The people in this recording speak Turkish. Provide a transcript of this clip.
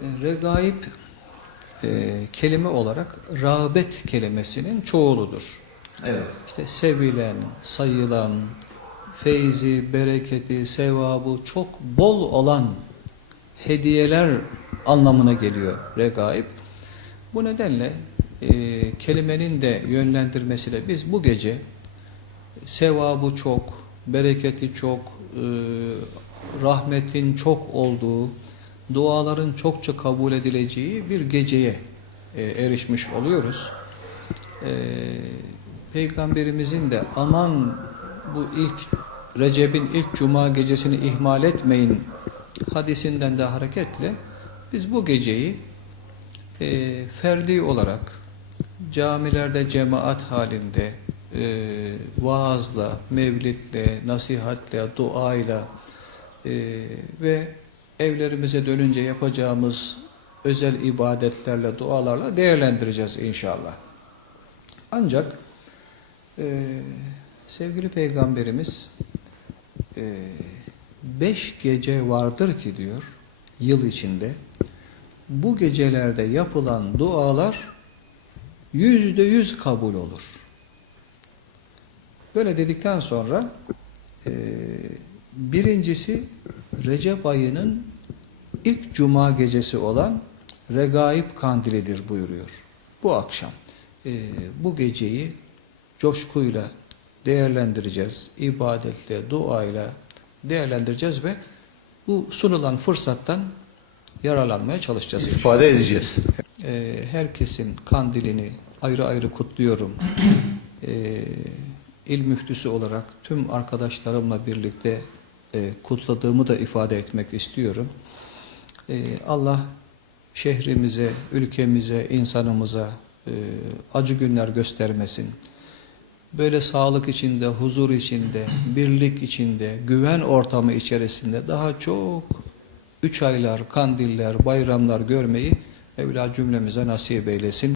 E, Regaib e, kelime olarak rağbet kelimesinin çoğuludur. Evet. İşte sevilen, sayılan, feyzi, bereketi, sevabı çok bol olan hediyeler anlamına geliyor regaib. Bu nedenle e, kelimenin de yönlendirmesiyle biz bu gece sevabı çok, bereketi çok, e, rahmetin çok olduğu, duaların çokça kabul edileceği bir geceye e, erişmiş oluyoruz. E, Peygamberimizin de aman bu ilk Recep'in ilk cuma gecesini ihmal etmeyin hadisinden de hareketle biz bu geceyi e, ferdi olarak camilerde cemaat halinde e, vaazla, mevlitle, nasihatle, duayla e, ve evlerimize dönünce yapacağımız özel ibadetlerle, dualarla değerlendireceğiz inşallah. Ancak e, sevgili Peygamberimiz e, beş gece vardır ki diyor yıl içinde bu gecelerde yapılan dualar yüzde yüz kabul olur. Böyle dedikten sonra e, birincisi Recep ayının ilk cuma gecesi olan Regaib Kandilidir buyuruyor. Bu akşam e, bu geceyi coşkuyla değerlendireceğiz. ibadetle, duayla değerlendireceğiz ve bu sunulan fırsattan yararlanmaya çalışacağız. İstifade edeceğiz. Ee, herkesin kandilini ayrı ayrı kutluyorum. Ee, il müftüsü olarak tüm arkadaşlarımla birlikte e, kutladığımı da ifade etmek istiyorum. Ee, Allah şehrimize, ülkemize, insanımıza e, acı günler göstermesin. Böyle sağlık içinde, huzur içinde, birlik içinde, güven ortamı içerisinde daha çok üç aylar, kandiller, bayramlar görmeyi Mevla cümlemize nasip eylesin.